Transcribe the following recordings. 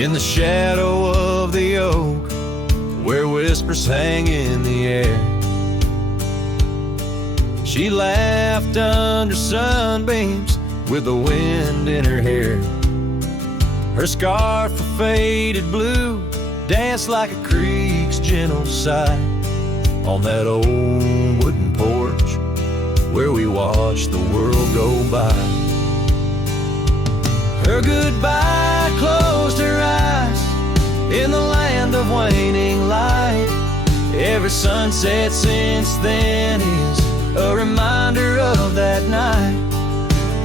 in the shadow of the oak, where whispers hang in the air. She laughed under sunbeams with the wind in her hair. Her scarf of faded blue danced like a creek's gentle sigh on that old wooden porch where we watched the world go by. Her goodbye closed her eyes in the land of waning light. Every sunset since then is a reminder of that night.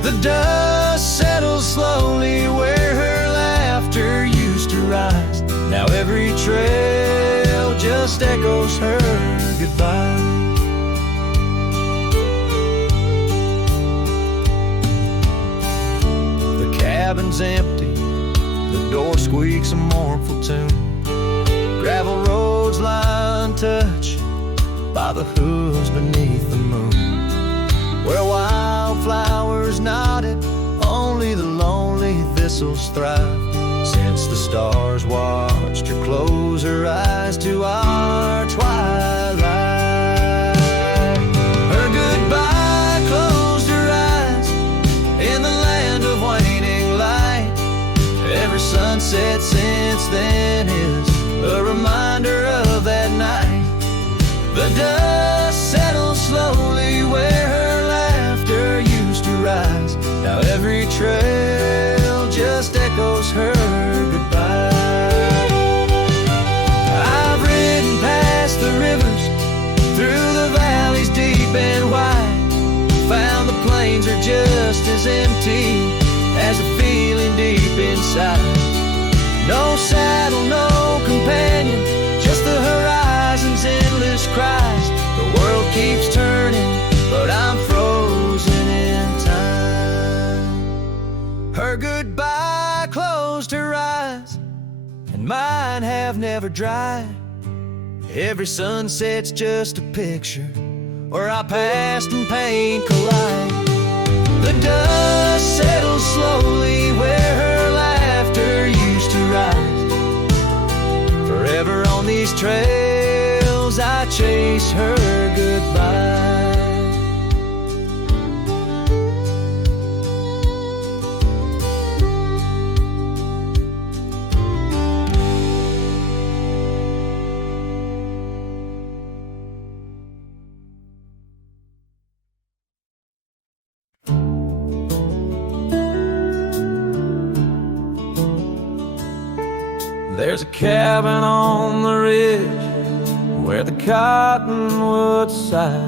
The dust settles slowly where her laughter used to rise. Now every trail just echoes her goodbye. The cabin's empty, the door squeaks a mournful tune. Gravel roads lie untouched by the hooves beneath the moon. Where wildflowers nodded, only the lonely thistles thrive. Since the stars watched her close her eyes to our twilight. Her goodbye closed her eyes in the land of waning light. Every sunset since then is a reminder of that night. The dust settles slowly where her laughter used to rise. Now every trail just echoes her goodbye. I've ridden past the rivers, through the valleys deep and wide, found the plains are just as empty as a feeling deep inside. No saddle, no companion, just the horizon's endless cries. The world keeps turning, but I'm frozen in time. Her goodbye closed her eyes, and mine have never dried. Every sunset's just a picture where our past and pain collide. The dust settles slowly where her laughter used to rise. Forever on these trails I chase her goodbye. There's a cabin on the ridge where the cottonwoods sigh,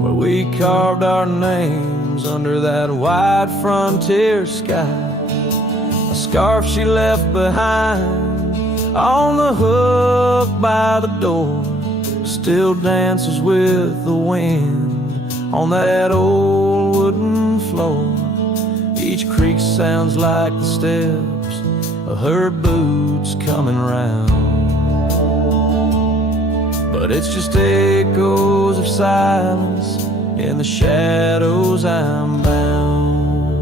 where we carved our names under that wide frontier sky. A scarf she left behind on the hook by the door still dances with the wind on that old wooden floor. Each creak sounds like the steps of her boots coming round, but it's just echoes of silence. In the shadows I'm bound.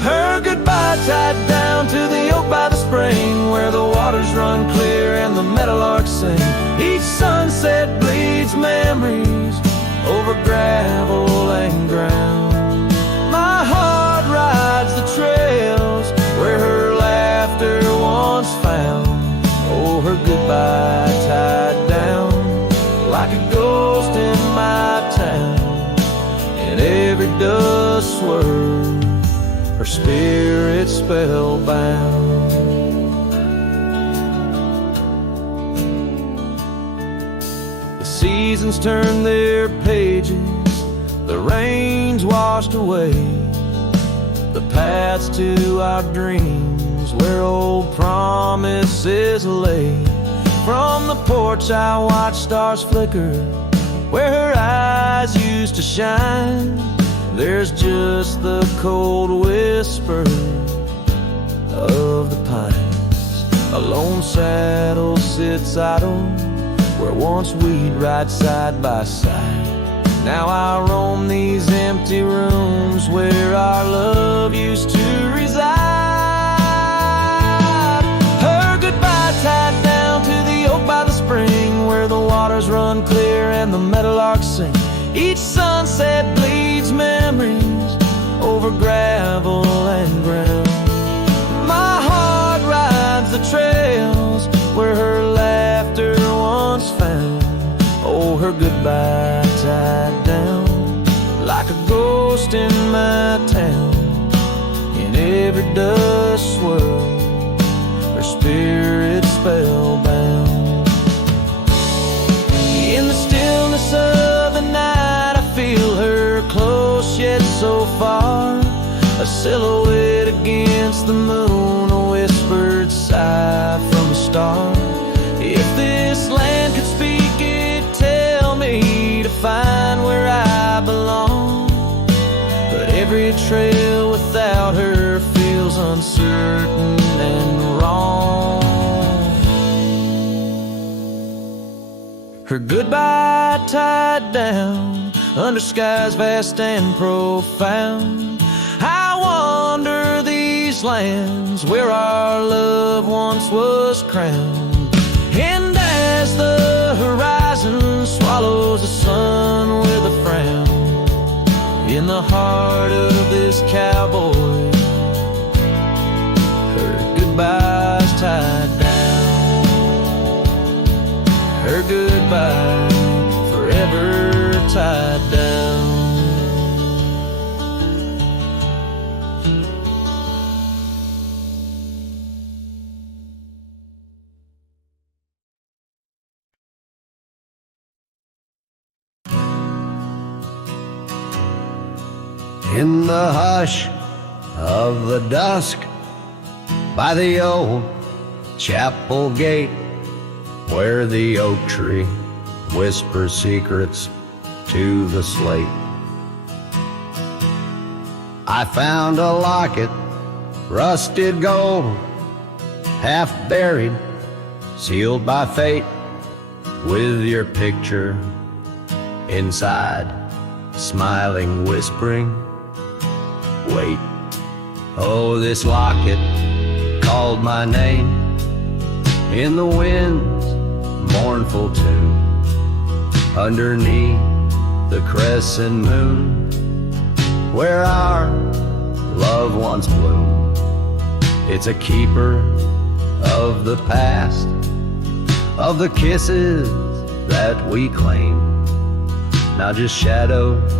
Her goodbye tied down to the oak by the spring, where the waters run clear and the meadowlarks sing. Each sunset bleeds memories over gravel and ground. My heart rides the trails where her laughter once found. Oh, her goodbye tied down like a ghost in my town. In every dust swirl, her spirit spellbound. The seasons turn their pages, the rains washed away the paths to our dreams where old promises lay. From the porch I watch stars flicker where her eyes used to shine. There's just the cold whisper of the pines. A lone saddle sits idle where once we'd ride side by side. Now I roam these empty rooms where our love used to reside. and the meadowlarks sing. Each sunset bleeds memories over gravel and ground. My heart rides the trails where her laughter once found. Oh, her goodbye tied down like a ghost in my town. In every dust swirl, her spirit spellbound. In the stillness of the night, I feel her close yet so far. A silhouette against the moon, a whispered sigh from a star. If this land could speak, it'd tell me to find where I belong. But every trail without her feels uncertain and wrong. Her goodbye tied down under skies vast and profound. I wander these lands where our love once was crowned. And as the horizon swallows the sun with a frown, in the heart of this cowboy, her goodbye's tied down. Her goodbye forever tied down. In the hush of the dusk, by the old chapel gate, where the oak tree whispers secrets to the slate, I found a locket, rusted gold, half buried, sealed by fate, with your picture inside, smiling, whispering, wait. Oh, this locket called my name in the wind's mournful tune, underneath the crescent moon, where our love once bloomed. It's a keeper of the past, of the kisses that we claim, now just shadows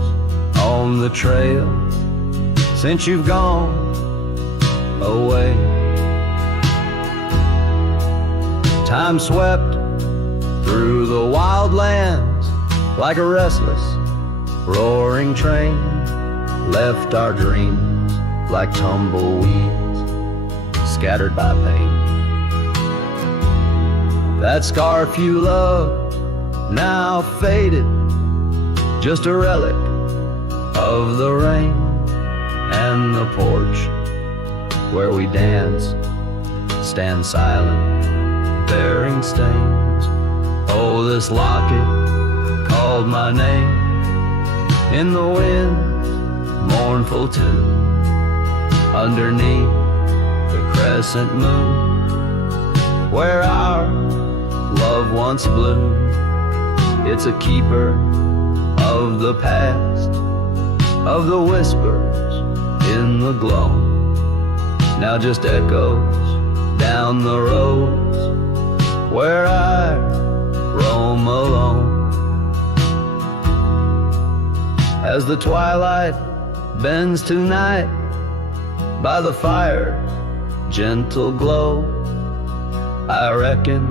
on the trail since you've gone away. Time swept through the wild lands like a restless, roaring train, left our dreams like tumbleweeds scattered by pain. That scarf you loved, now faded, just a relic of the rain, and the porch where we danced stand silent, bearing stains. Oh, this locket called my name in the wind's mournful tune, underneath the crescent moon, where our love once bloomed. It's a keeper of the past, of the whispers in the glow, now just echoes down the roads where I roam alone. As the twilight bends to night, by the fire's gentle glow, I reckon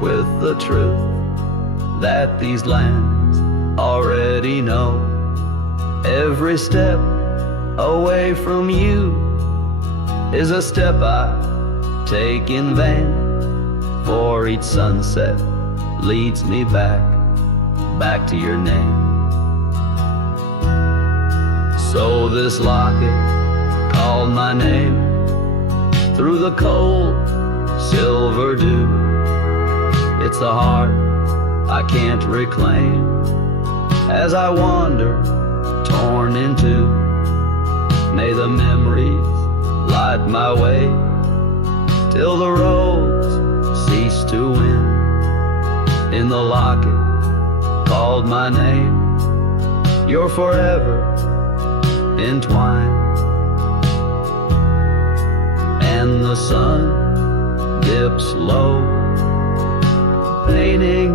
with the truth that these lands already know. Every step away from you is a step I take in vain, for each sunset leads me back to your name. So this locket called my name through the cold silver dew. It's the heart I can't reclaim as I wander torn in two. May the memories light my way till the roads cease to win. In the locket called my name. You're forever entwined. And the sun dips low, painting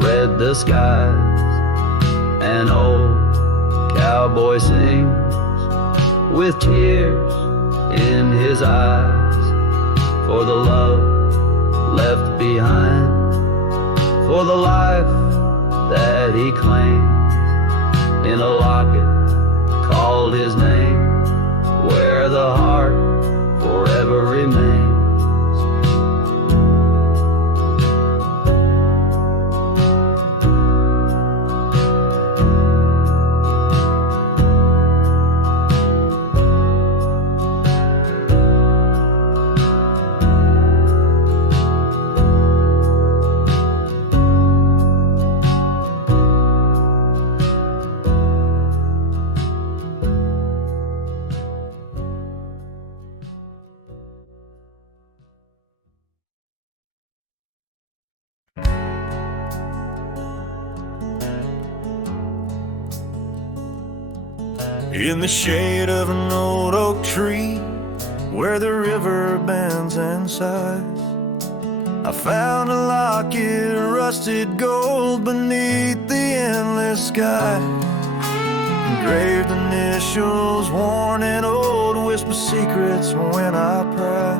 red the skies. An old cowboy sings with tears in his eyes, for the love left behind, for the life that he claims in a locket called his name, where the heart forever remains. In the shade of an old oak tree, where the river bends and sighs, I found a locket of rusted gold beneath the endless sky. Engraved initials, worn and old, whisper secrets when I pry.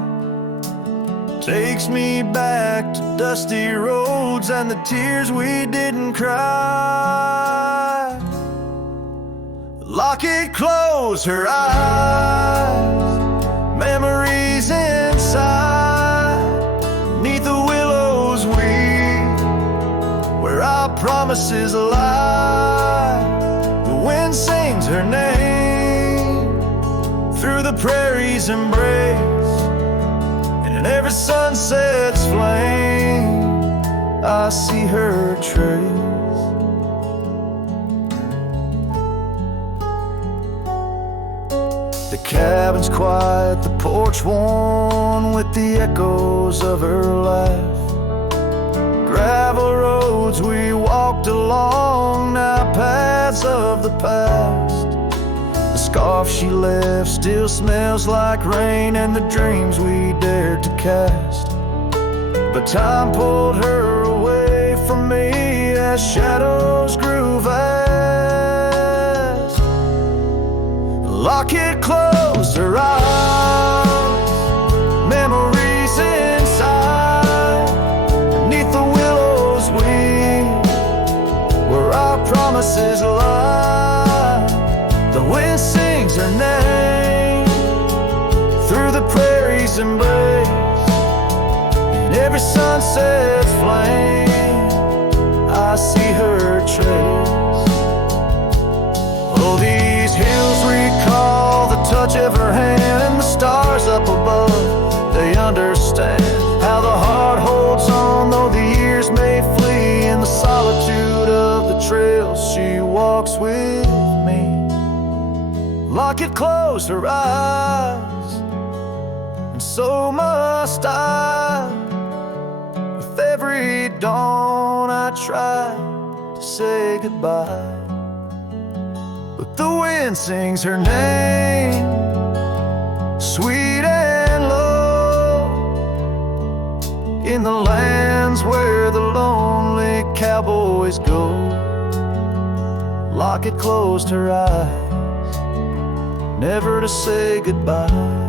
Takes me back to dusty roads and the tears we didn't cry. Locket closed her eyes, memories inside, neath the willows weep, where our promises lie. The wind sings her name through the prairie's embrace, and in every sunset's flame I see her trace. The cabin's quiet, the porch worn with the echoes of her life. Gravel roads we walked along, now paths of the past. The scarf she left still smells like rain and the dreams we dared to cast. But time pulled her away from me as shadows grew vast. Locket closed her eyes, memories inside, beneath the willows weep, where our promises lie. The wind sings her name through the prairie's embrace, in every sunset's flame I see her trace. Oh, these hills recall the touch of her hand, and the stars up above, they understand how the heart holds on, though the years may flee. In the solitude of the trails she walks with me. Locket closed her eyes, and so must I. With every dawn I try to say goodbye, but the wind sings her name, sweet and low, in the lands where the lonely cowboys go. Locket closed her eyes, never to say goodbye.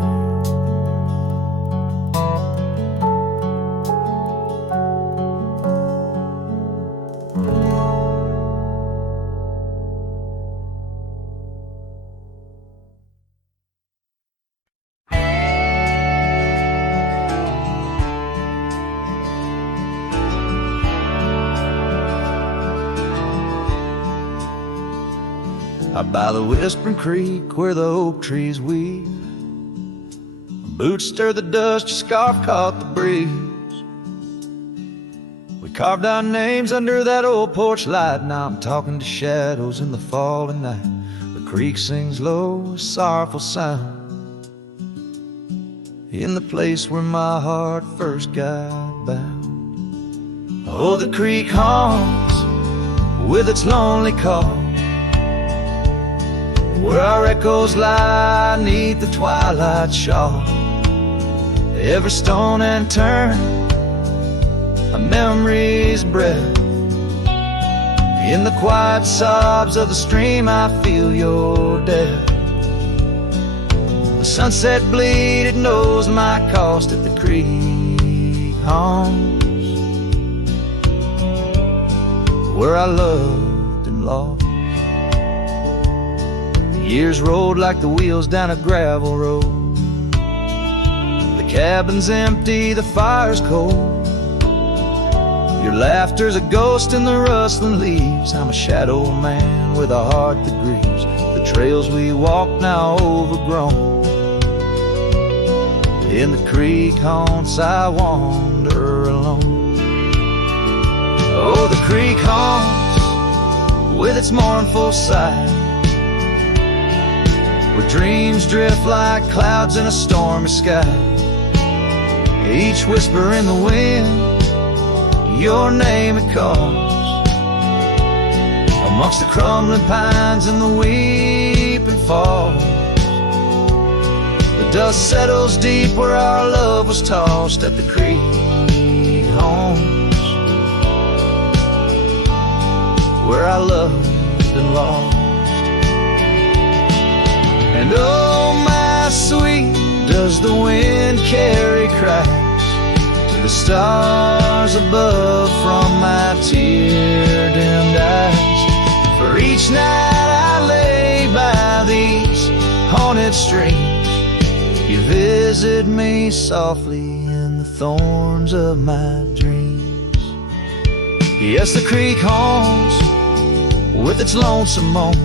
By the whispering creek where the oak trees weep, boots stir the dust, your scarf caught the breeze. We carved our names under that old porch light. Now I'm talking to shadows in the falling night. The creek sings low, a sorrowful sound, in the place where my heart first got bound. Oh, the creek haunts with its lonely call, where our echoes lie 'neath the twilight shawl. Every stone and turn, a memory's breath. In the quiet sobs of the stream, I feel your death. The sunset bleed, it knows my cost at the creek homes, where I loved and lost. The years rolled like the wheels down a gravel road. The cabin's empty, the fire's cold. Your laughter's a ghost in the rustling leaves. I'm a shadow man with a heart that grieves. The trails we walk now overgrown. In the creek haunts I wander alone. Oh, the creek haunts with its mournful sight, where dreams drift like clouds in a stormy sky. Each whisper in the wind, your name it calls. Amongst the crumbling pines and the weeping falls, the dust settles deep where our love was tossed at the creek homes, where I loved and lost. And oh, my sweet, does the wind carry cracks to the stars above from my tear-dimmed eyes? For each night I lay by these haunted streams, you visit me softly in the thorns of my dreams. Yes, the creek haunts with its lonesome moan,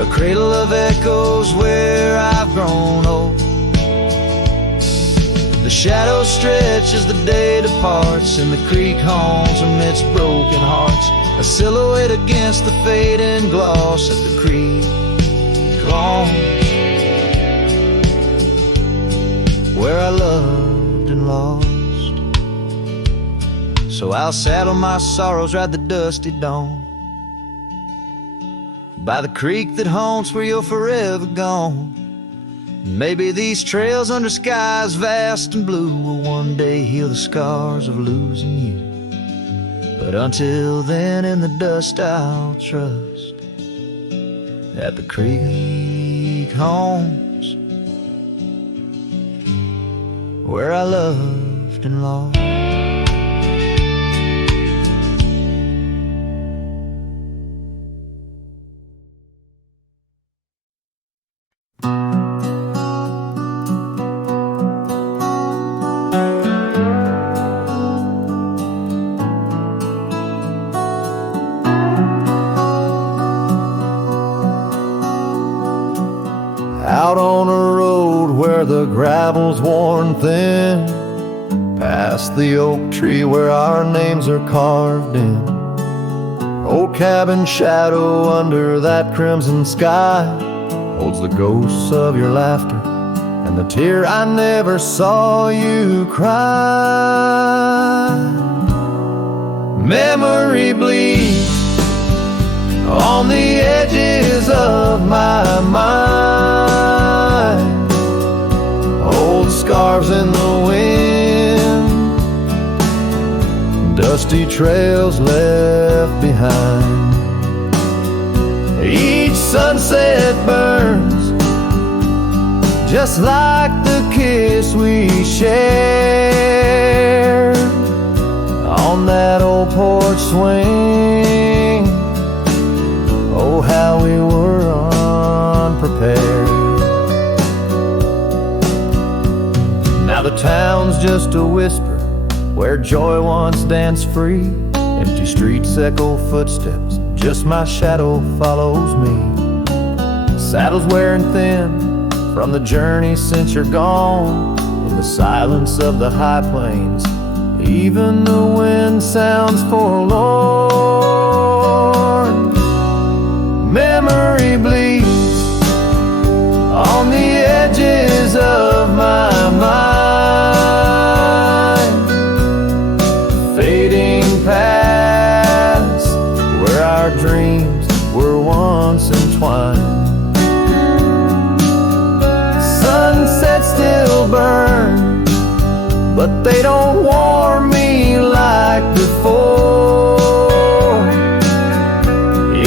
a cradle of echoes where I've grown old. The shadows stretch as the day departs, and the creek haunts amidst broken hearts, a silhouette against the fading gloss at the creek haunts, where I loved and lost. So I'll saddle my sorrows, ride the dusty dawn by the creek that haunts where you're forever gone. Maybe these trails under skies vast and blue will one day heal the scars of losing you. But until then, in the dust I'll trust at the creek haunts, where I loved and lost. Out on a road where the gravel's worn thin, past the oak tree where our names are carved in. Old cabin shadow under that crimson sky holds the ghosts of your laughter and the tear I never saw you cry. Memory bleeds on the edges of my mind, old scarves in the wind, dusty trails left behind. Each sunset burns just like the kiss we shared on that old porch swing. Oh, how we were unprepared. Now the town's just a whisper where joy once danced free. Empty streets echo footsteps, just my shadow follows me. Saddle's wearing thin from the journey since you're gone. In the silence of the high plains, even the wind sounds forlorn. Memory bleeds on the edges of my mind, fading past but they don't warm me like before.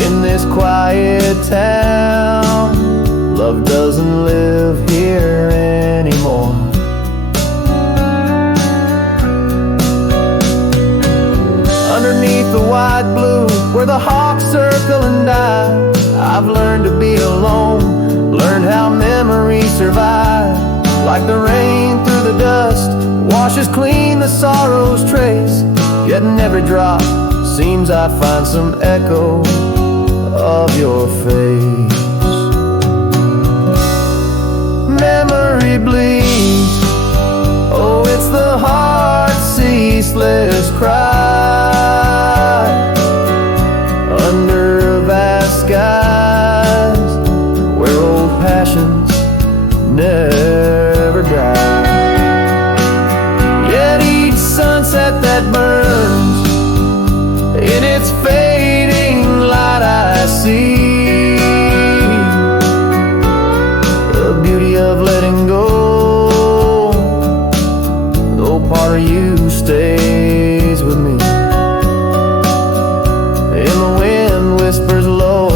In this quiet town, love doesn't live here anymore. Underneath the wide blue, where the hawks circle and die, I've learned to be alone, learned how memories survive. Like the rain through the dust, washes clean the sorrow's trace. Yet in every drop, seems I find some echo of your face. Memory bleeds, oh, it's the heart's ceaseless cry. Under vast skies, where old passions never die. Yet each sunset that burns, in its fading light I see the beauty of letting go, though part of you stays with me. And the wind whispers low,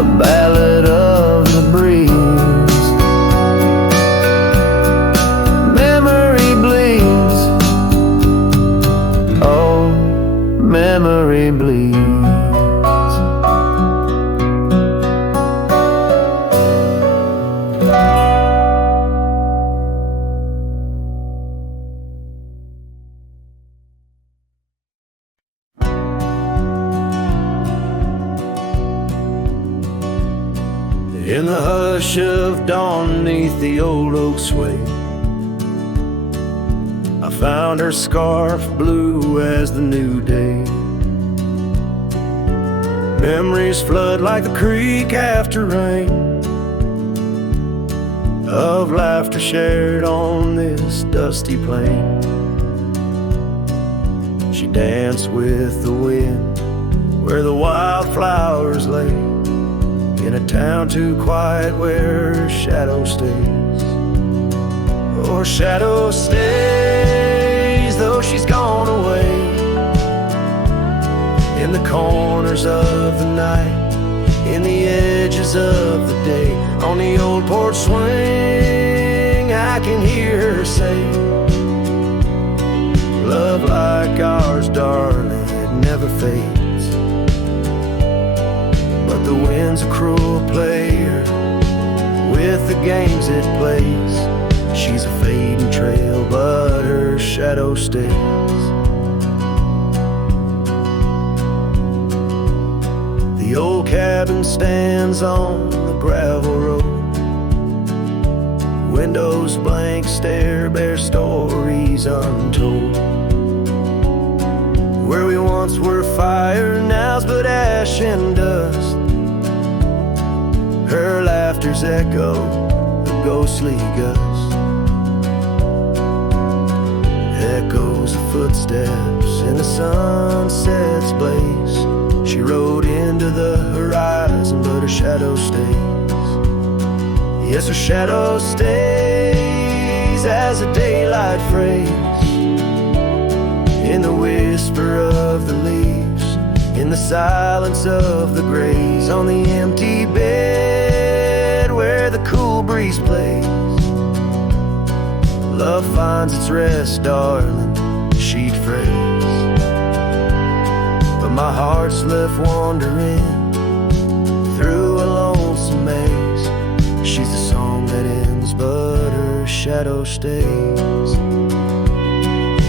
a ballad of the breeze. Memory bleeds, oh, memory bleeds. In the hush of dawn neath the old oak sway, I found her scarf blue as the new day. Memories flood like the creek after rain, of laughter shared on this dusty plain. She danced with the wind where the wildflowers lay, in a town too quiet where her shadow stays. Oh, her shadow stays, though she's gone away. In the corners of the night, in the edges of the day, on the old porch swing, I can hear her say, love like ours, darling, it never fades. The wind's a cruel player with the games it plays. She's a fading trail, but her shadow stays. The old cabin stands on the gravel road. Windows blank stare, bear stories untold. Where we once were fire, now's but ash and dust. Her laughter's echo, a ghostly gust. Echoes of footsteps in the sunset's blaze. She rode into the horizon, but her shadow stays. Yes, her shadow stays as a daylight phrase, in the whisper of the leaves, in the silence of the graves, on the empty bed where the cool breeze plays. Love finds its rest, darling, she'd phrase. But my heart's left wandering through a lonesome maze. She's a song that ends, but her shadow stays.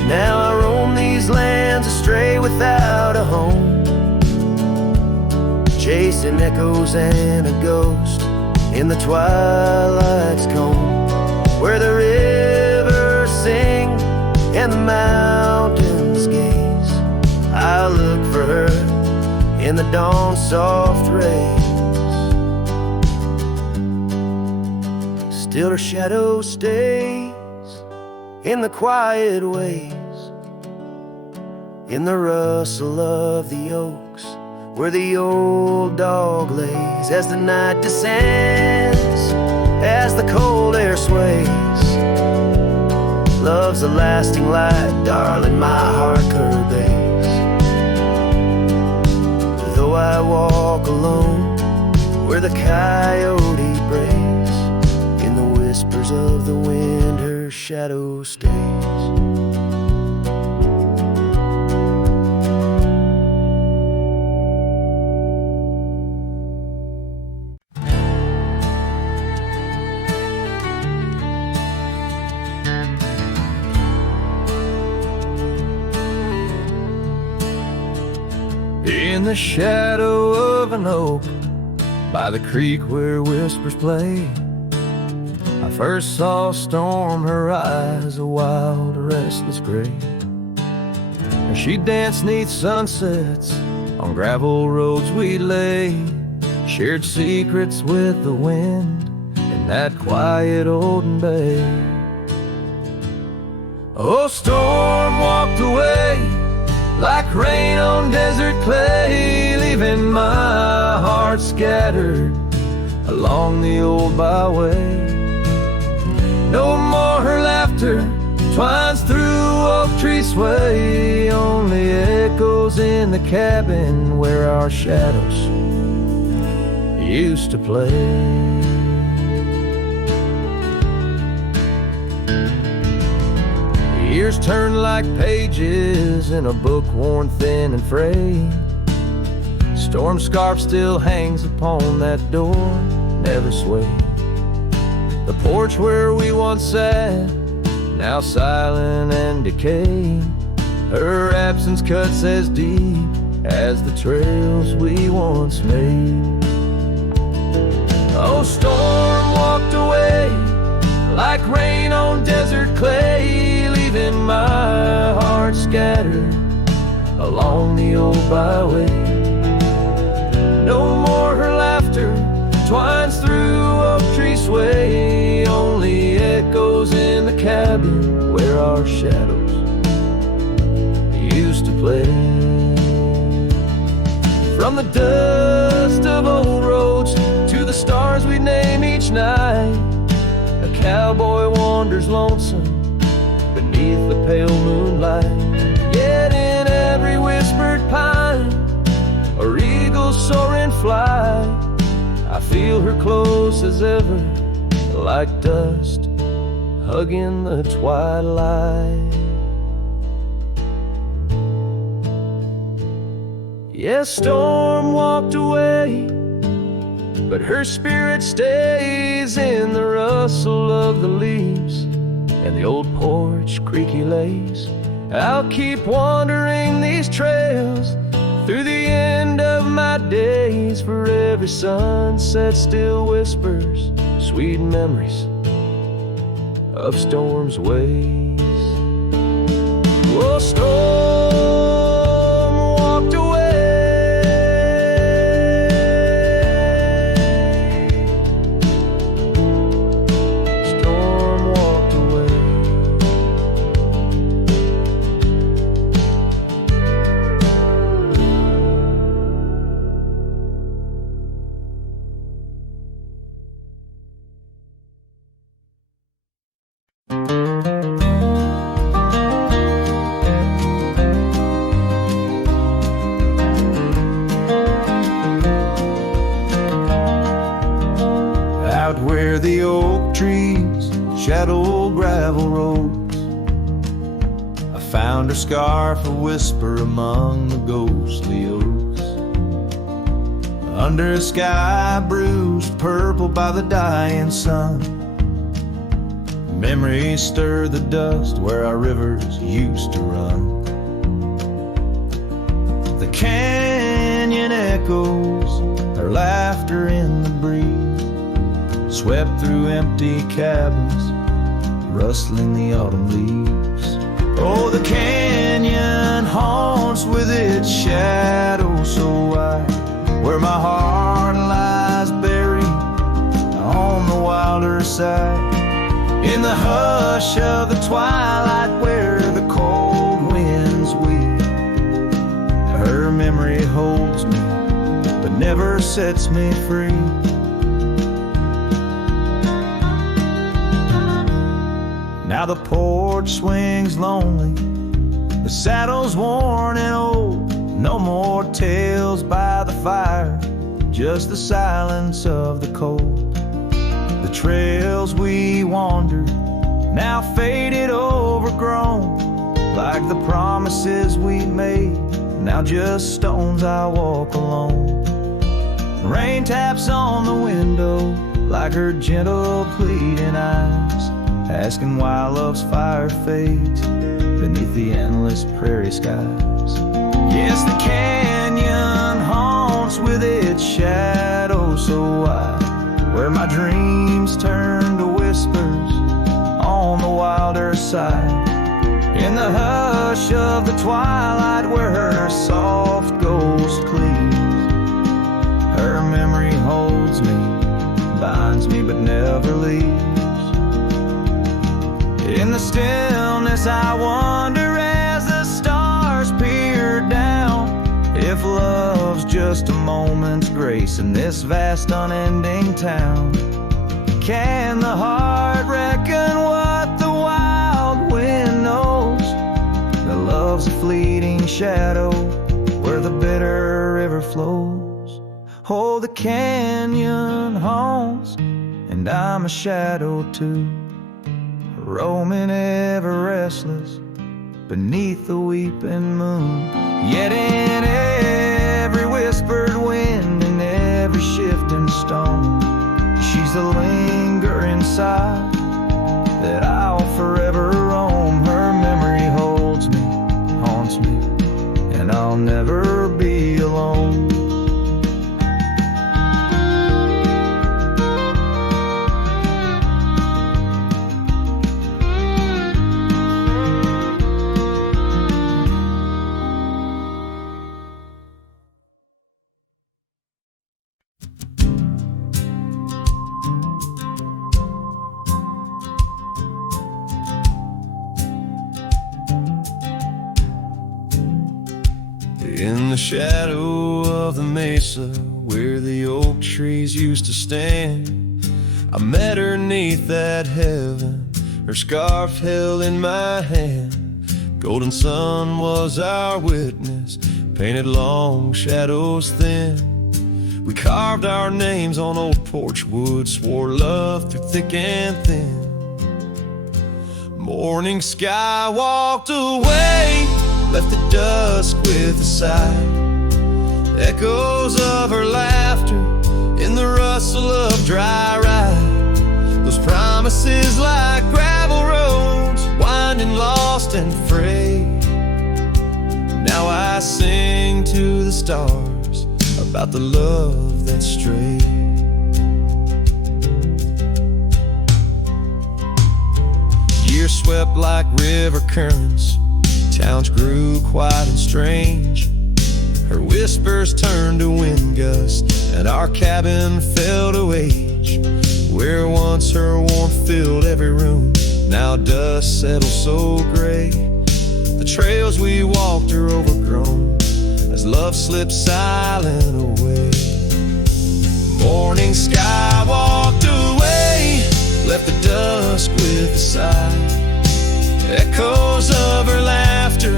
Now I roam these lands astray without a home, chasing echoes and a ghost in the twilight's comb, where the rivers sing and the mountains gaze. I look for her in the dawn's soft rays. Still her shadow stays in the quiet ways, in the rustle of the oaks, where the old dog lays. As the night descends, as the cold air sways, love's a lasting light, darling, my heart curves. Though I walk alone where the coyote brays, in the whispers of the wind her shadow stays. In the shadow of an oak by the creek where whispers play, I first saw Storm, her eyes a wild, restless gray. And she danced 'neath sunsets on gravel roads we lay, shared secrets with the wind in that quiet olden bay. Oh, Storm walked away like rain on desert clay, leaving my heart scattered along the old byway. No more her laughter twines through oak tree sway, only echoes in the cabin where our shadows used to play. Years turn like pages in a book worn thin and frayed. Storm scarf still hangs upon that door, never swayed. The porch where we once sat, now silent and decayed. Her absence cuts as deep as the trails we once made. Oh, Storm walked away like rain on desert clay, leaving my heart scattered along the old byway. No more her laughter twines through oak tree sway, only echoes in the cabin where our shadows used to play. From the dust of old roads to the stars we name each night, a cowboy wanders lonesome beneath the pale moonlight. Yet in every whispered pine or eagle soaring fly, I feel her close as ever, like dust hugging the twilight. Yes, Storm walked away, but her spirit stays in the rustle of the leaves and the old porch creaky lays. I'll keep wandering these trails through the end of my days, for every sunset still whispers sweet memories of Storm's ways. Oh, Storm walked away. Storm walked away. Out where the oak trees shadow gravel roads, I found her scarf a whisper among the ghostly oaks. Under a sky bruised purple by the dying sun, memories stir the dust where our rivers used to run. The canyon echoes their laughter in the breeze, swept through empty cabins, rustling the autumn leaves. Oh, the canyon haunts with its shadow so wide, where my heart lies buried on the wilder side. In the hush of the twilight where the cold winds weep, her memory holds me but never sets me free. Now the porch swings lonely, the saddle's worn and old. No more tales by the fire, just the silence of the cold. The trails we wandered, now faded, overgrown, like the promises we made, now just stones I walk alone. Rain taps on the window like her gentle pleading eyes, asking why love's fire fades beneath the endless prairie skies. Yes, the canyon haunts with its shadow so wide, where my dreams turn to whispers on the wilder side. In the hush of the twilight where her soft ghost cleaves, her memory holds me, binds me but never leaves. In the stillness I wonder as the stars peer down, if love's just a moment's grace in this vast unending town. Can the heart reckon what the wild wind knows? That love's a fleeting shadow where the bitter river flows. Oh, the canyon haunts, and I'm a shadow too, roaming ever restless beneath the weeping moon. Yet in every whispered wind and every shifting stone, she's the lingering sigh that I'll forever roam. Her memory holds me, haunts me, and I'll never be alone. In the shadow of the mesa where the oak trees used to stand, I met her 'neath that heaven, her scarf held in my hand. Golden sun was our witness, painted long shadows thin. We carved our names on old porch wood, swore love through thick and thin. Morning sky walked away, left the dusk with a sigh. Echoes of her laughter in the rustle of dry rye. Those promises like gravel roads, winding lost and frayed. Now I sing to the stars about the love that strayed. Years swept like river currents, towns grew quiet and strange. Her whispers turned to wind gusts, and our cabin fell to age. Where once her warmth filled every room, now dust settles so gray. The trails we walked are overgrown as love slips silent away. Morning sky walked away, left the dusk with a sigh. Echoes of her laughter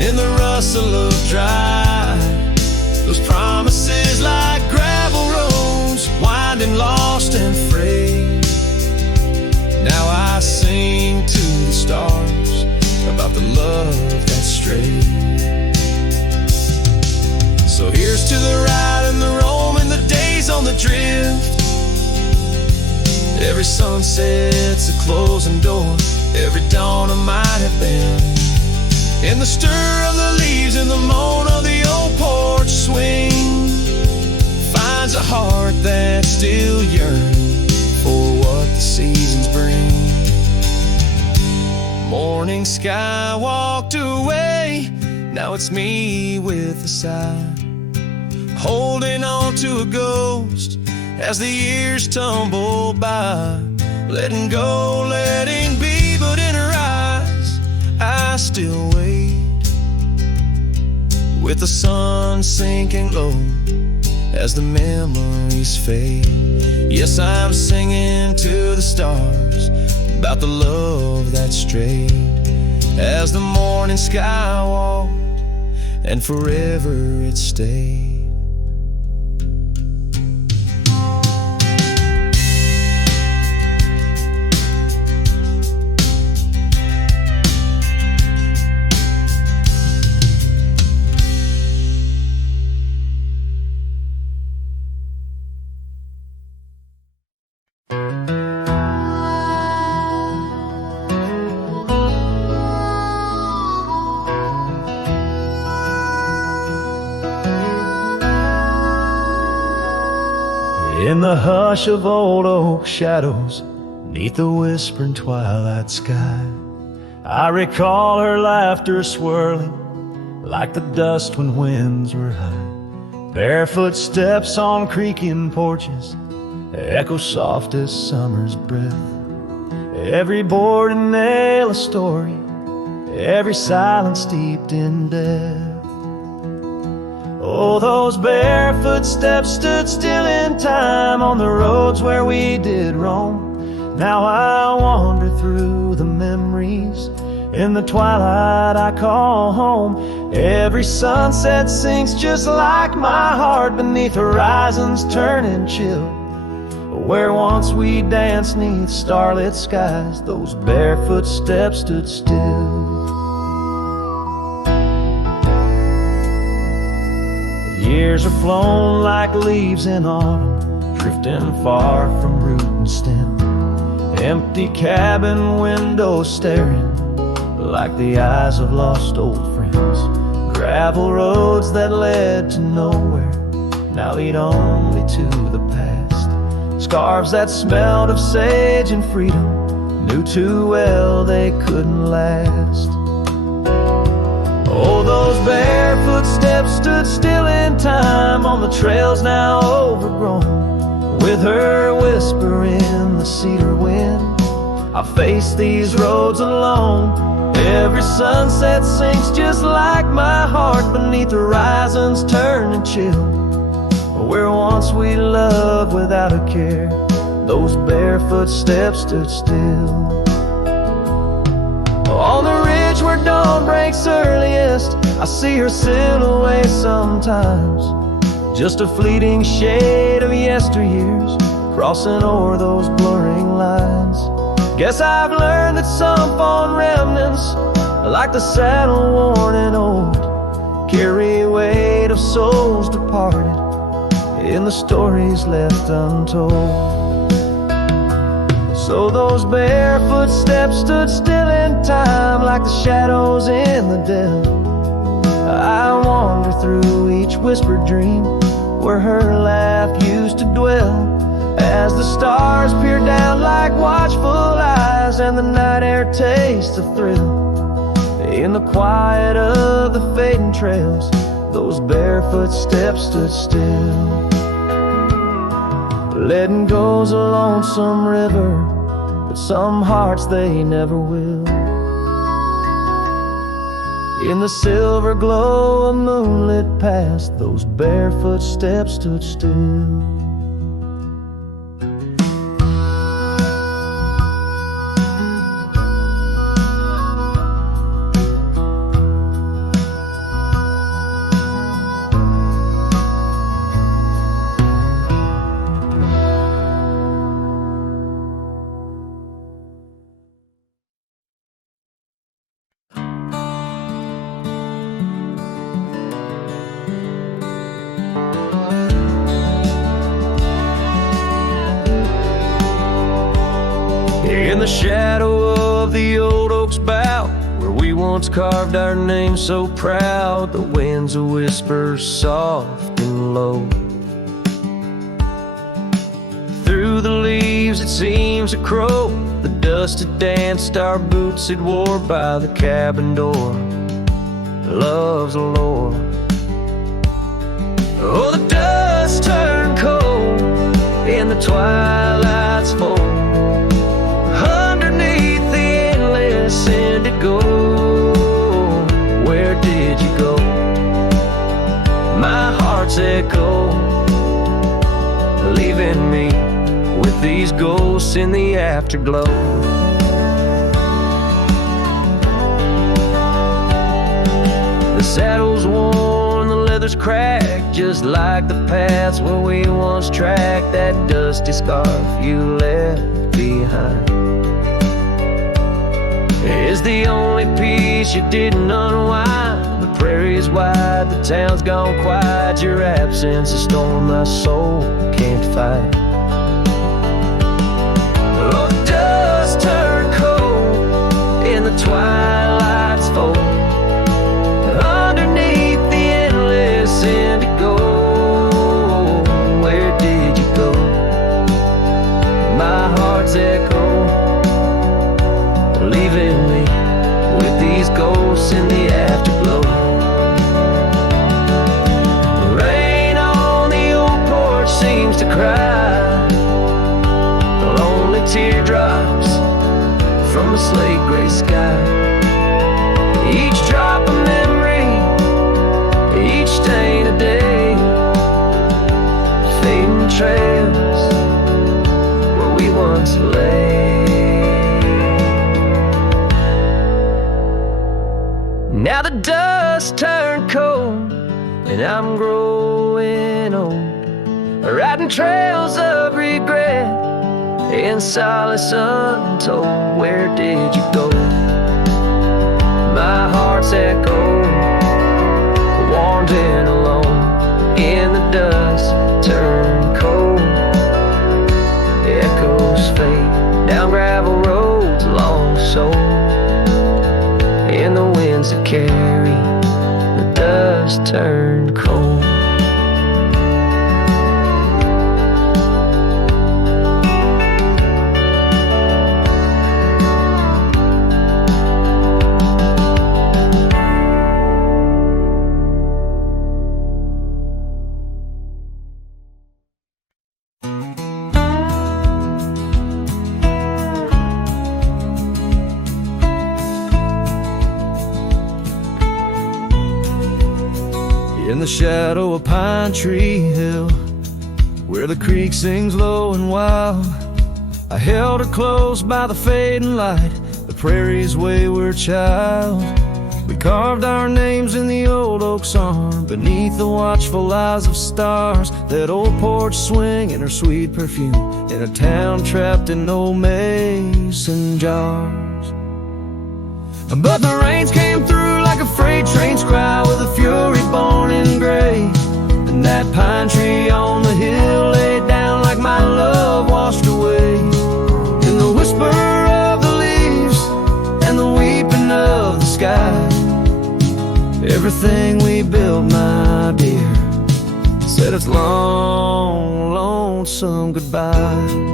in the rustle of dry. Those promises like gravel roads, winding lost and frayed. Now I sing to the stars about the love that strayed. So here's to the ride and the roam and the days on the drift. Every sunset's a closing door, every dawn I might have been. In the stir of the leaves and the moan of the old porch swing, finds a heart that's still yearning for what the seasons bring. Morning sky walked away, now it's me with a sigh, holding on to a ghost as the years tumble by. Letting go, letting be, but in her eyes I still wait. With the sun sinking low as the memories fade. Yes, I'm singing to the stars about the love that strayed as the morning sky walked, and forever it stayed. In the hush of old oak shadows, neath the whispering twilight sky, I recall her laughter swirling like the dust when winds were high. Barefoot steps on creaking porches echo soft as summer's breath. Every board and nail a story, every silence steeped in death. Oh, those barefoot steps stood still in time on the roads where we did roam. Now I wander through the memories in the twilight I call home. Every sunset sinks just like my heart beneath horizons turning chill. Where once we danced neath starlit skies, those barefoot steps stood still. Years are flown like leaves in autumn, drifting far from root and stem. Empty cabin windows staring like the eyes of lost old friends. Gravel roads that led to nowhere now lead only to the past. Scarves that smelled of sage and freedom knew too well they couldn't last. Oh, those barefoot steps stood still in time on the trails now overgrown. With her whisper in the cedar wind, I face these roads alone. Every sunset sinks just like my heart beneath horizons turning chill. Where once we loved without a care, those barefoot steps stood still. On the ridge where dawn breaks earliest, I see her silhouette sometimes, just a fleeting shade of yesteryears crossing o'er those blurring lines. Guess I've learned that some fond remnants, like the saddle worn and old, carry weight of souls departed in the stories left untold. So those barefoot steps stood still in time like the shadows in the dell. I wander through each whispered dream where her laugh used to dwell. As the stars peer down like watchful eyes and the night air tastes of thrill, in the quiet of the fading trails, those barefoot steps stood still. Letting go's a lonesome river, but some hearts they never will. In the silver glow of moonlit past, those barefoot steps stood still. In the shadow of the old oak's bough, where we once carved our name so proud, the wind's a whisper soft and low. Through the leaves it seems a crow, the dust had danced our boots had wore by the cabin door. Love's a lore. Oh, the dust turned cold in the twilight's fold. Underneath the endless indigo, where did you go? My heart's echo, leaving me with these ghosts in the afterglow. just like the paths where we once tracked that dusty scarf you left behind. Is the only piece you didn't unwind. The prairie's wide, the town's gone quiet. Your absence, a storm my soul can't fight. Oh, the dust turned cold in the twilight's fold. Underneath the endless indigo, where did you go? My heart's echo, leaving me with these ghosts in the afterglow. Rain on the old porch seems to cry, lonely teardrops from a slate gray sky. Each drop a memory, each stain a day, fading trails where we once lay. Now the dust turned cold and I'm growing old, riding trails of regret in solace untold. Where did you go? My heart's echo, wandering alone in the dust turned cold. Echoes fade down gravel roads long so, in the winds that carry the dust turned cold. In the shadow of Pine Tree Hill, where the creek sings low and wild, I held her close by the fading light, the prairie's wayward child. We carved our names in the old oak's arm, beneath the watchful eyes of stars. That old porch swinging her sweet perfume, in a town trapped in old mason jars. But the rains came through like a freight train's cry, with a fury born in gray. And that pine tree on the hill laid down like my love washed away. In the whisper of the leaves and the weeping of the sky, everything we built, my dear, said its long, lonesome goodbye.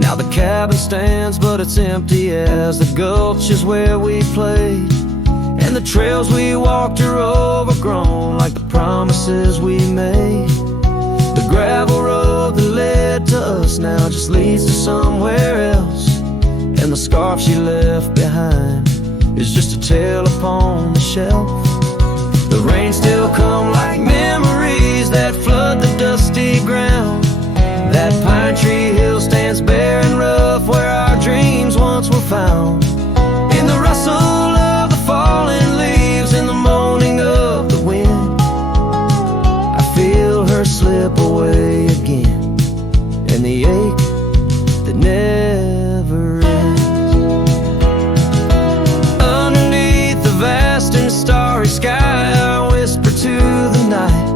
Now the cabin stands, but it's empty as the gulch is where we played. And the trails we walked are overgrown like the promises we made. The gravel road that led to us now just leads to somewhere else. And the scarf she left behind is just a tale upon the shelf. The rain still come like memories that flood the dusty ground. That pine tree hill stands bare and rough, where our dreams once were found. In the rustle of the falling leaves, in the moaning of the wind, I feel her slip away again, and the ache that never ends. Underneath the vast and starry sky, I whisper to the night,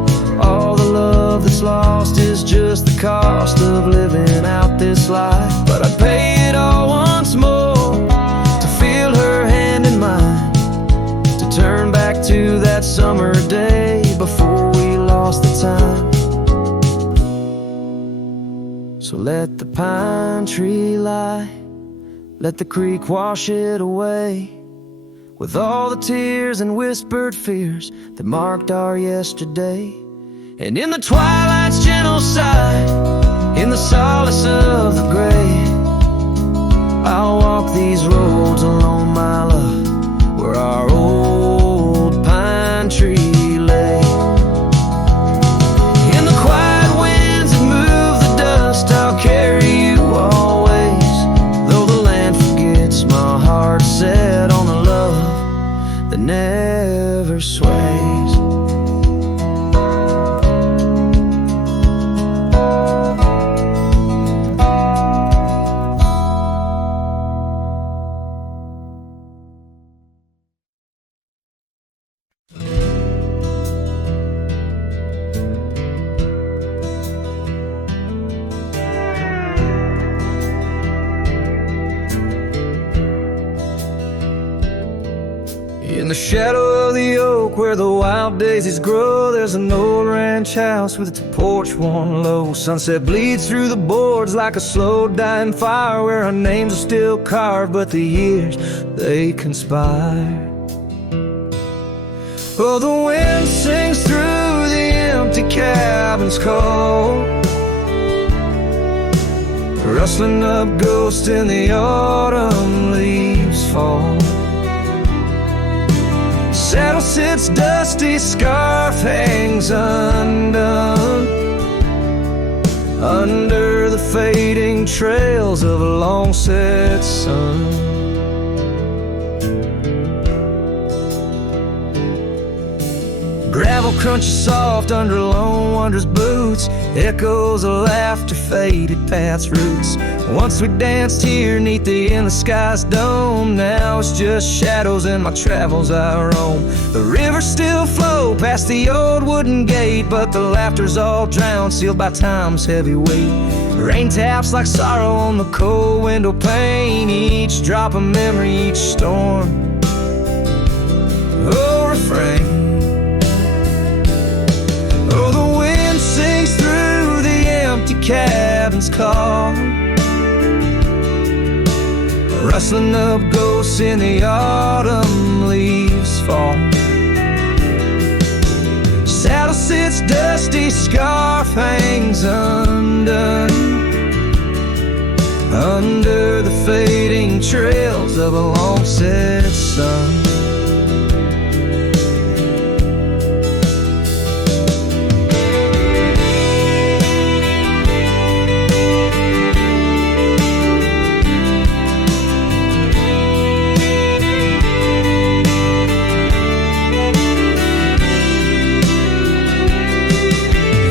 all the love that's lost is just the cost of living out this life. But I'd pay it all once more to feel her hand in mine, to turn back to that summer day before we lost the time. So let the pine tree lie, let the creek wash it away, with all the tears and whispered fears that marked our yesterday. And in the twilight's gentle sigh, in the solace of the gray, I'll walk these roads alone, my love, where our old pine tree lay. In the quiet winds that move the dust, I'll carry you always. Though the land forgets, my heart set on a love that never In the shadow of the oak where the wild daisies grow, there's an old ranch house with its porch worn low. Sunset bleeds through the boards like a slow dying fire, where our names are still carved but the years, they conspire. Oh, the wind sings through the empty cabin's call, rustling up ghosts in the autumn leaves fall. Saddle sits dusty, scarf hangs undone, under the fading trails of a long set sun. Gravel crunches soft under lone wanderer's boots, echoes of laughter faded past roots. Once we danced here neath the endless sky's dome, now it's just shadows in my travels I roam. The rivers still flow past the old wooden gate, but the laughter's all drowned, sealed by time's heavy weight. Rain taps like sorrow on the cold window pane, each drop a memory, each storm. Oh, refrain. Oh, the wind sings through the empty cabin's call, rustling up ghosts in the autumn leaves fall. Saddle sits dusty, scarf hangs undone, under the fading trails of a long set sun.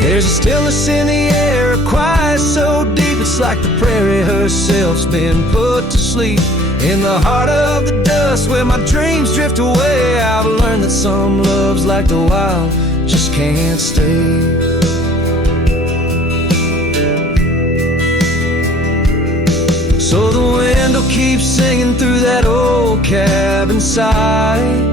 There's a stillness in the air, a quiet so deep it's like the prairie herself's been put to sleep. In the heart of the dust where my dreams drift away, I've learned that some loves like the wild just can't stay. So the wind will keep singing through that old cabin side,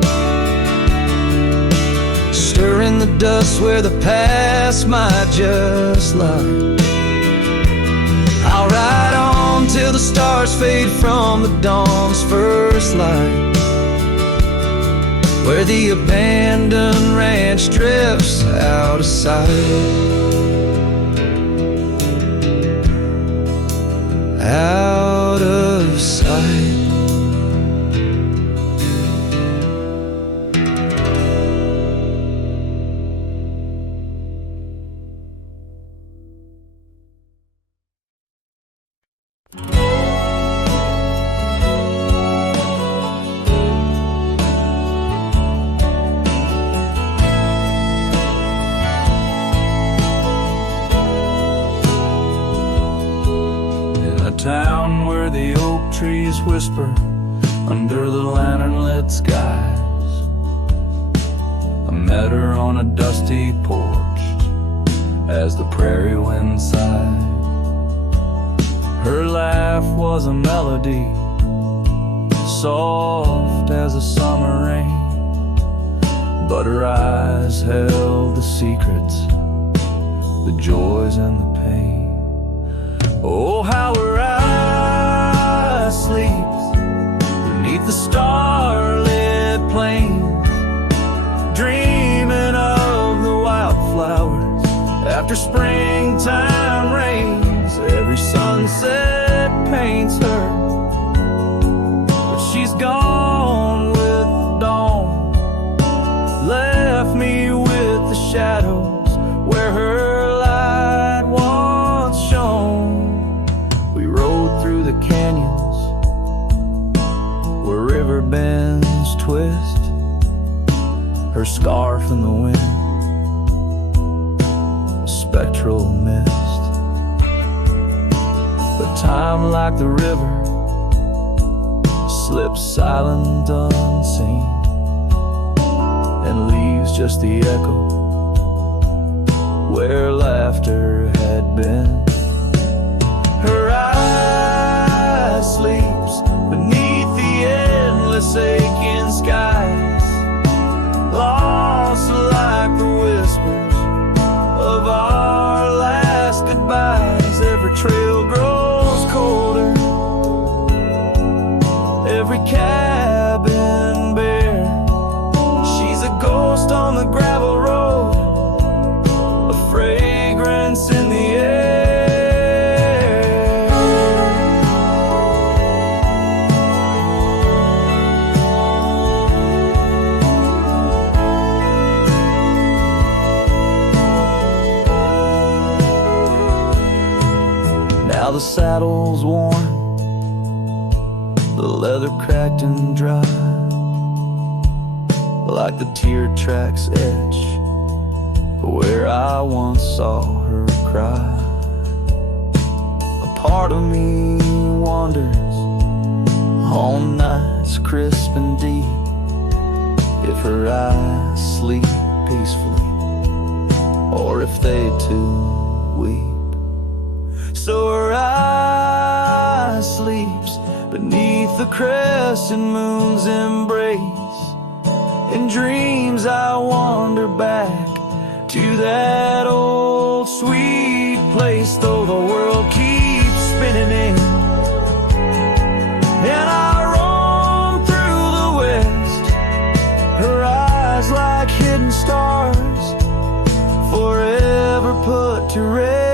stirring the dust where the past might just lie. I'll ride on till the stars fade from the dawn's first light, where the abandoned ranch drifts out of sight. Out of sight. Town where the oak trees whisper under the lantern-lit skies. I met her on a dusty porch as the prairie wind sighed. Her laugh was a melody, soft as a summer rain, but her eyes held the secrets, the joys and the pain. Oh, how her eyes sleeps beneath the starlit plains, dreaming of the wildflowers after springtime rains. Every sunset paints her, but she's gone with the dawn, left me with the shadows where her light once shone. We rode through the canyons where river bends twist, her scarf in the wind, a spectral mist. But time, like the river, slips silent unseen and leaves just the echo where laughter had been. Her eye sleeps beneath the endless aching skies, cabin bare. She's a ghost on the gravel road, a fragrance in the air. Now the saddle's worn, the leather cracked and dry, like the tear tracks etch where I once saw her cry. A part of me wonders on nights crisp and deep if her eyes sleep peacefully or if they too weep. So her eye sleeps beneath the crescent moon's embrace. In dreams I wander back to that old sweet place, though the world keeps spinning in, and I roam through the west. Her eyes like hidden stars, forever put to rest.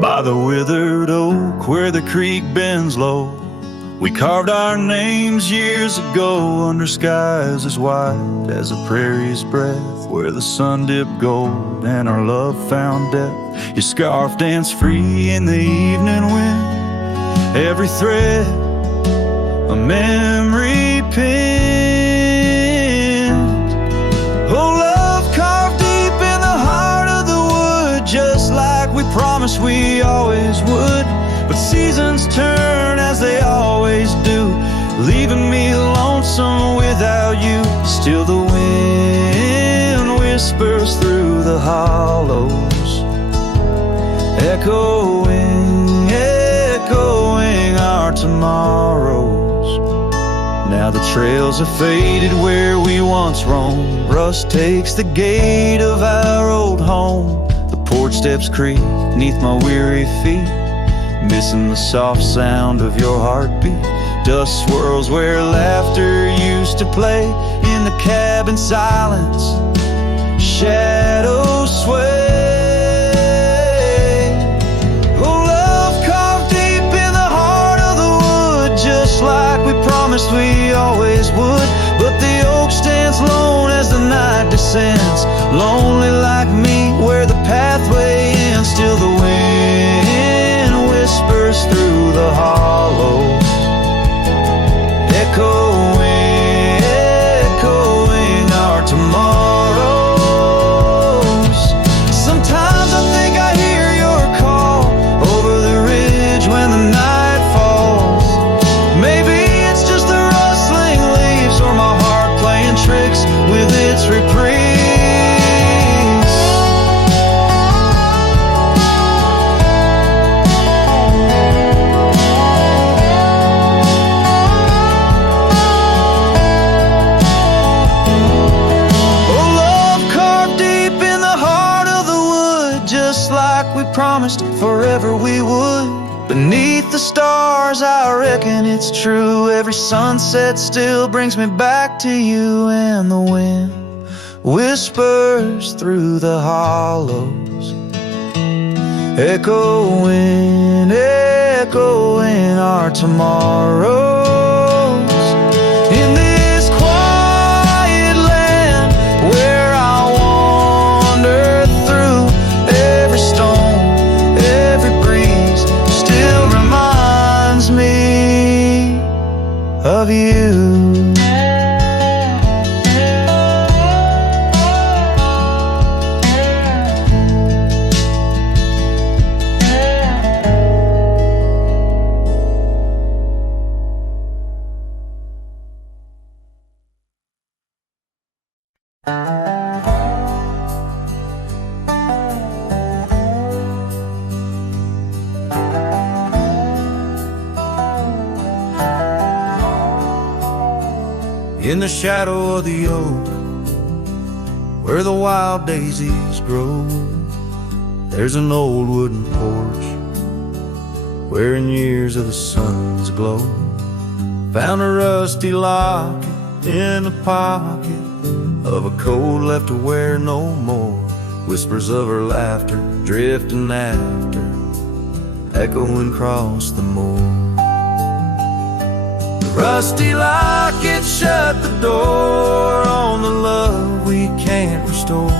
By the withered oak where the creek bends low, we carved our names years ago under skies as wide as a prairie's breath, where the sun dipped gold and our love found depth. Your scarf danced free in the evening wind, every thread a memory pinned. Oh, love carved deep in the heart of the wood, just like we promised we always would. But seasons turn as they always do, leaving me lonesome without you. Still the wind whispers through the hollows, echoing, echoing our tomorrows. Now the trails have faded where we once roamed, rust takes the gate of our old home. The porch steps creak neath my weary feet, missing the soft sound of your heartbeat. Dust swirls where laughter used to play, in the cabin silence shadows sway. Oh, love carved deep in the heart of the wood, just like we promised we always would. But the oak stands lone as the night descends, lonely like me where the pathway ends. Still the wind whispers through the hollows, echoing, echoing our tomorrows. Sometimes I think I hear your call over the ridge when the night falls. Maybe it's just the rustling leaves or my heart playing tricks with its reprise. Promised forever we would. Beneath the stars, I reckon it's true. Every sunset still brings me back to you, and the wind whispers through the hollows, echoing, echoing our tomorrows. In this quiet land where I wander through, every stone, me of you. In the shadow of the oak, where the wild daisies grow, there's an old wooden porch where in years of the sun's glow found a rusty locket in the pocket of a coat left to wear no more. Whispers of her laughter drifting after, echoing across the moor. The rusty locket shut the door on the love we can't restore.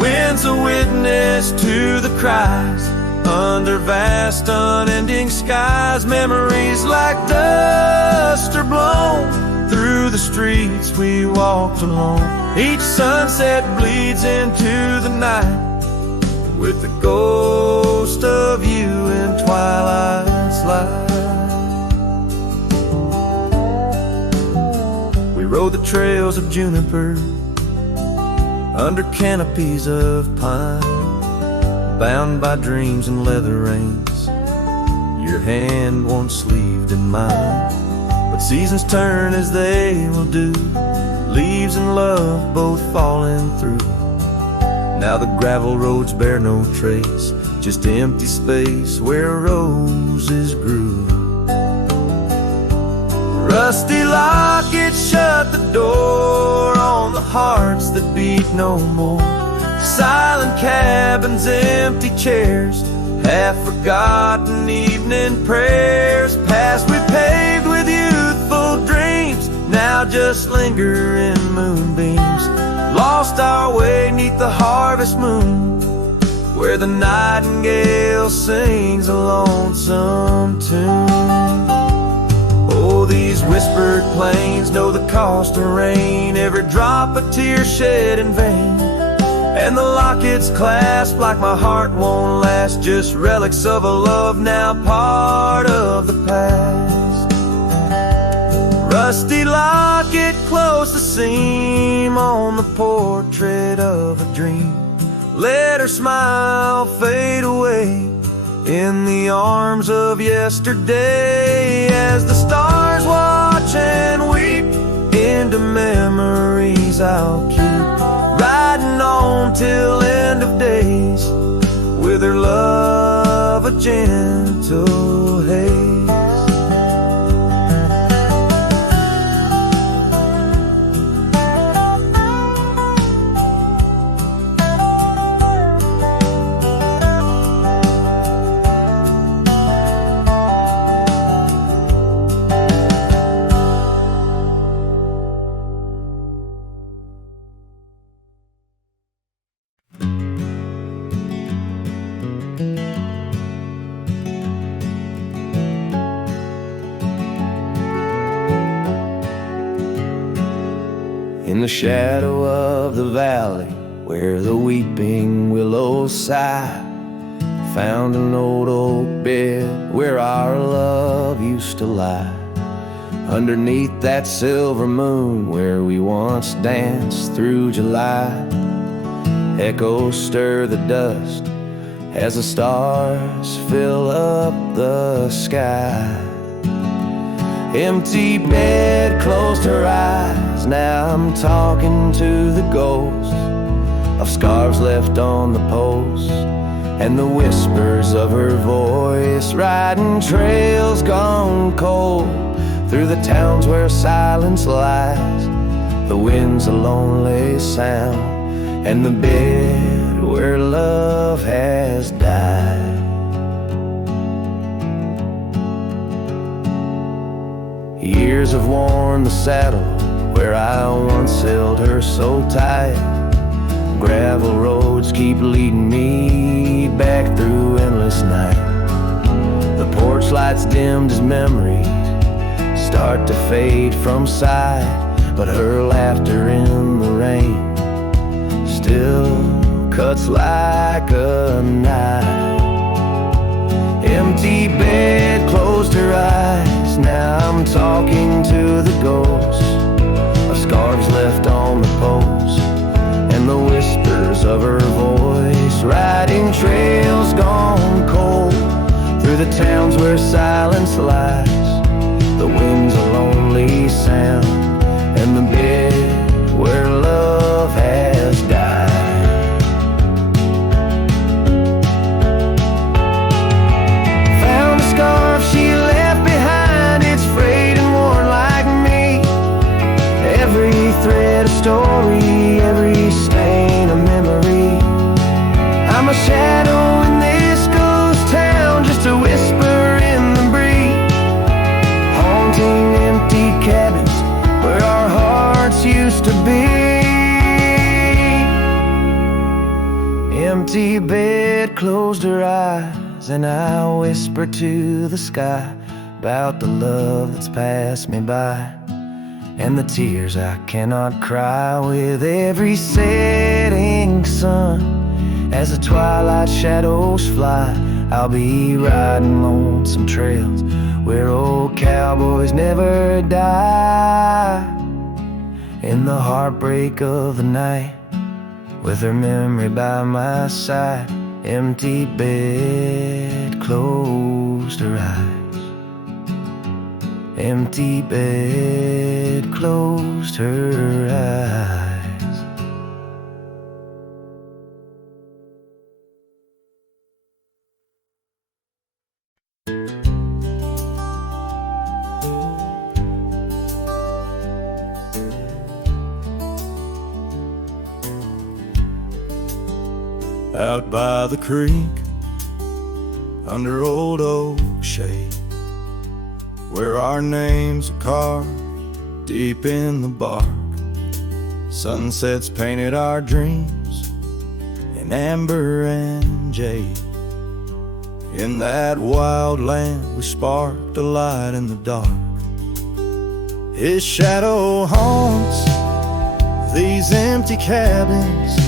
Wind's a witness to the cries under vast unending skies. Memories like dust are blown through the streets we walked alone. Each sunset bleeds into the night with the ghost of you in twilight's light. We rode the trails of juniper under canopies of pine, bound by dreams and leather reins, your hand once sleeved in mine. But seasons turn as they will do, leaves and love both falling through. Now the gravel roads bear no trace, just empty space where roses grew. Rusty locket shut the door on the hearts that beat no more. Silent cabins, empty chairs, half-forgotten evening prayers. Past we paved with youthful dreams, now just linger in moonbeams. Lost our way 'neath the harvest moon, where the nightingale sings a lonesome tune. Oh, these whispered plains know the cost of rain, every drop a tear shed in vain. And the locket's clasp like my heart won't last, just relics of a love now part of the past. Rusty locket closed the seam on the portrait of a dream. Let her smile fade away in the arms of yesterday, as the stars watch and weep into memories I'll keep, riding on till end of days with her love a gentle haze. In the shadow of the valley where the weeping willows sigh, found an old oak bed where our love used to lie. Underneath that silver moon where we once danced through July, echoes stir the dust as the stars fill up the sky. Empty bed closed her eyes, now I'm talking to the ghost of scarves left on the post and the whispers of her voice, riding trails gone cold through the towns where silence lies. The wind's a lonely sound and the bed where love has died. Years have worn the saddle where I once held her so tight. Gravel roads keep leading me back through endless night. The porch lights dimmed as memories start to fade from sight, but her laughter in the rain still cuts like a knife. Empty bed closed her eyes, now I'm talking to the ghost of scarves left on the post and the whispers of her voice, riding trails gone cold through the towns where silence lies. The wind's a lonely sound and the bed where love has died. Found a scarf she left behind, it's frayed and worn like me. Every thread a story, every stain a memory. I'm a shadow in this ghost town, just a whisper in the breeze, haunting empty cabins where our hearts used to be. Empty bed closed her eyes, and I whisper to the sky about the love that's passed me by, and the tears I cannot cry. With every setting sun, as the twilight shadows fly, I'll be riding lonesome trails where old cowboys never die. In the heartbreak of the night, with her memory by my side, empty bed closed her eyes. Empty bed closed her eyes. Out by the creek, under old oak shade, where our names are carved deep in the bark. Sunsets painted our dreams in amber and jade. In that wild land we sparked a light in the dark. His shadow haunts these empty cabins,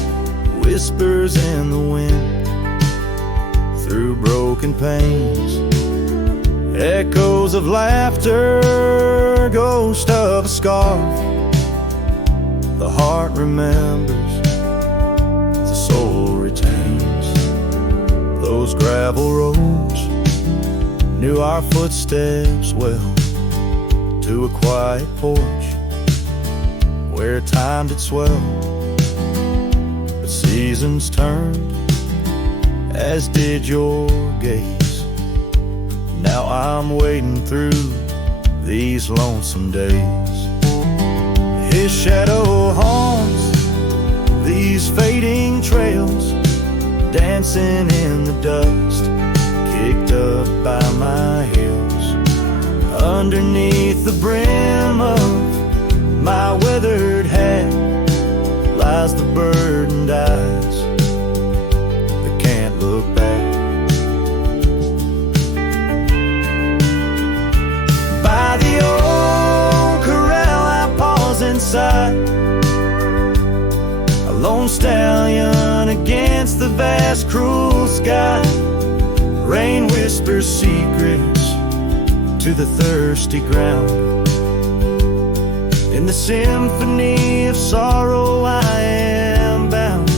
whispers in the wind, through broken panes, echoes of laughter, ghost of a scarf. The heart remembers, the soul retains. Those gravel roads knew our footsteps well, to a quiet porch where time did swell. Seasons turned, as did your gaze. Now I'm wading through these lonesome days. His shadow haunts these fading trails, dancing in the dust, kicked up by my heels. Underneath the brim of my weathered hat lies the burdened eyes that can't look back. By the old corral I pause inside, a lone stallion against the vast cruel sky. Rain whispers secrets to the thirsty ground. In the symphony of sorrow I am bound.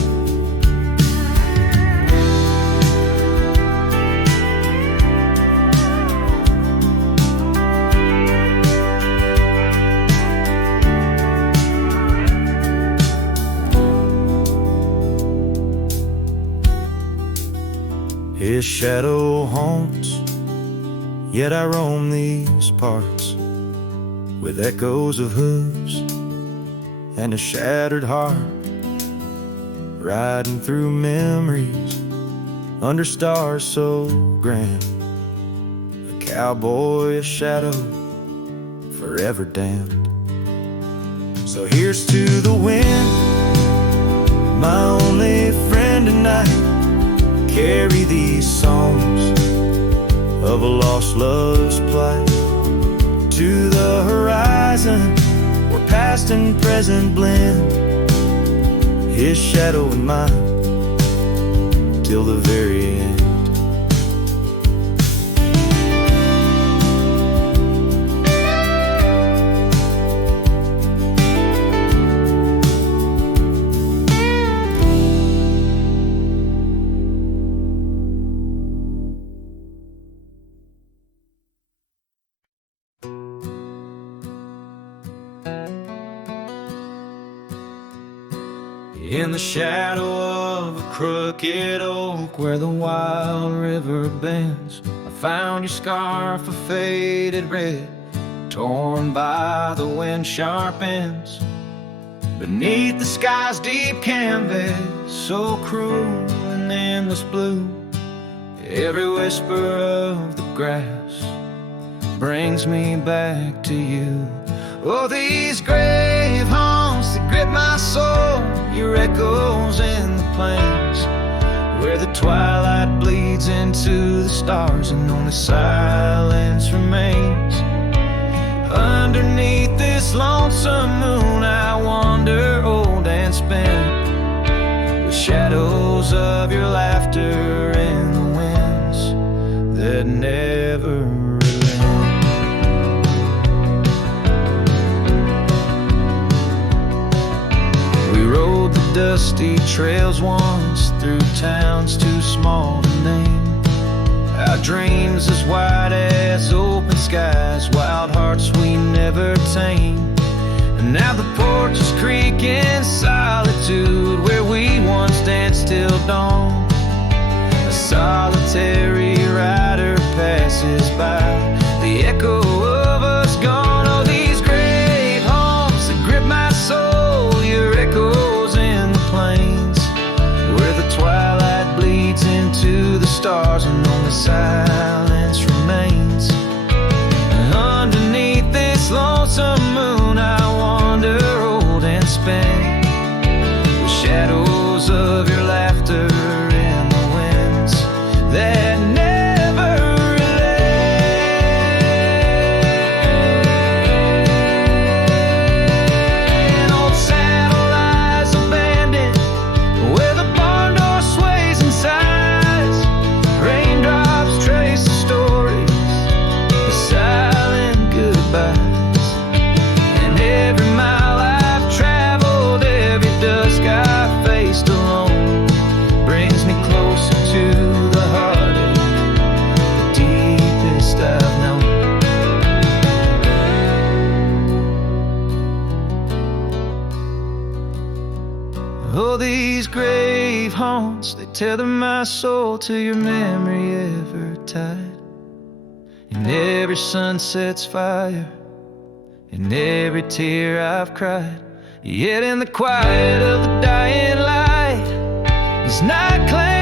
His shadow haunts, yet I roam these parts, with echoes of hooves and a shattered heart, riding through memories under stars so grand. A cowboy, a shadow, forever damned. So here's to the wind, my only friend tonight. Carry these songs of a lost love's plight to the horizon, where past and present blend. His shadow and mine, till the very end. In the shadow of a crooked oak where the wild river bends, I found your scarf of faded red, torn by the wind sharp ends. Beneath the sky's deep canvas, so cruel and endless blue, every whisper of the grass brings me back to you. Oh, these grave haunts that grip my soul, your echoes in the plains, where the twilight bleeds into the stars and only silence remains. Underneath this lonesome moon I wander old and spent, with shadows of your laughter in the winds that never relent. We rode the dusty trails once through towns too small to name, our dreams as wide as open skies, wild hearts we never tame. And now the porches creak in solitude, where we once danced till dawn. A solitary rider passes by, the echo of us gone. Oh, these grave haunts that grip my soul, your echoes in the plains, where the twilight bleeds into the stars and only silence remains. And underneath this lonesome moon I wander old and spent, with shadows of your laughter in the winds that never relent. Old saddle lies abandoned, where the barn door sways and sighs, raindrops trace the stories, the silent goodbyes. And every mile I've traveled, every dusk I've faced alone, brings me closer to the heartache, the deepest I've known. Oh, these grave haunts, they tether my soul to your memory ever tied. In every sunset's fire, in every tear I've cried, yet in the quiet of the dying light, as night claims